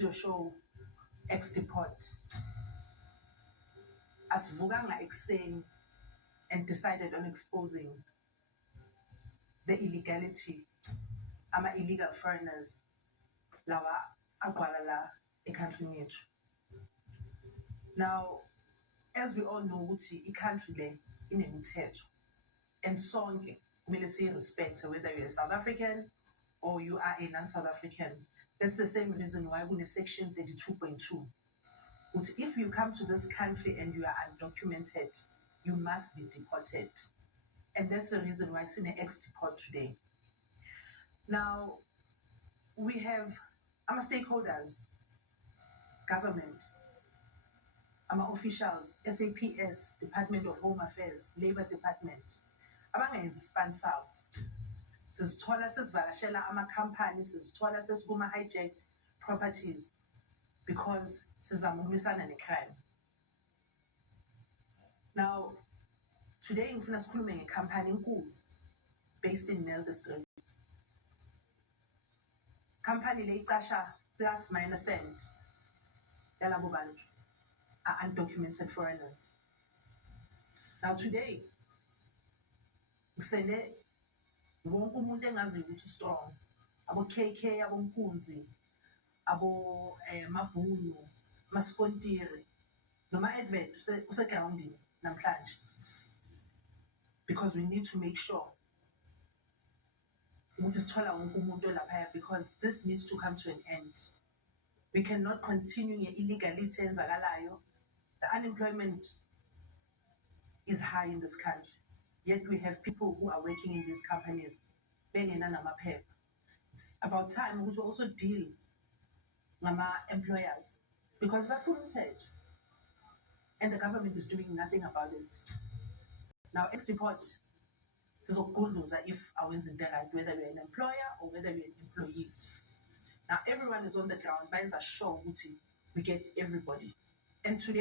is your show, X-Deport. Asivukanga ekuseni and decided on exposing the illegality, illegal foreigners, lawa agcwala la ekhantrini yethu. Now, as we all know, i-country le inemithetho, and sonke kumele siyi-respect, whether you're a South African or you are a non-South African. That's the same reason why we're in section 32.2. If you come to this country and you are undocumented, you must be deported. And that's the reason why it's in the X-Deport today. Now, we have our stakeholders, government, our officials, SAPS, Department of Home Affairs, Labor Department, abangenzi sponsor. Sizithola sesivakashela ama-company, sizithola sesikuma-hijacked properties because sizama ukulwisana ne-crime. Now, today ngifuna sikhulume nge-company enkulu based in Nel District. Company le icasha plus minus cent yalabo bantu are undocumented foreigners. Now today, ngisele wonke umuntu engaziyo ukuthi strong, abo KK, abo Mpunzi, abo Mabhunu, Maskontiri, noma advert usegroundini namhlanje, because we need to make sure ukuthi sithola wonke umuntu lapha, because this needs to come to an end. We cannot continue nge-illegality enzakalayo. The unemployment is high in this country, yet we have people who are working in these companies. It's about time we also deal with employers, because we're polluted and the government is doing nothing about it. Now, X-Deport is a good loser if I wins in right, whether we're an employer or whether we're an employee. Now, everyone is on the ground, binds are sure we get everybody. And today,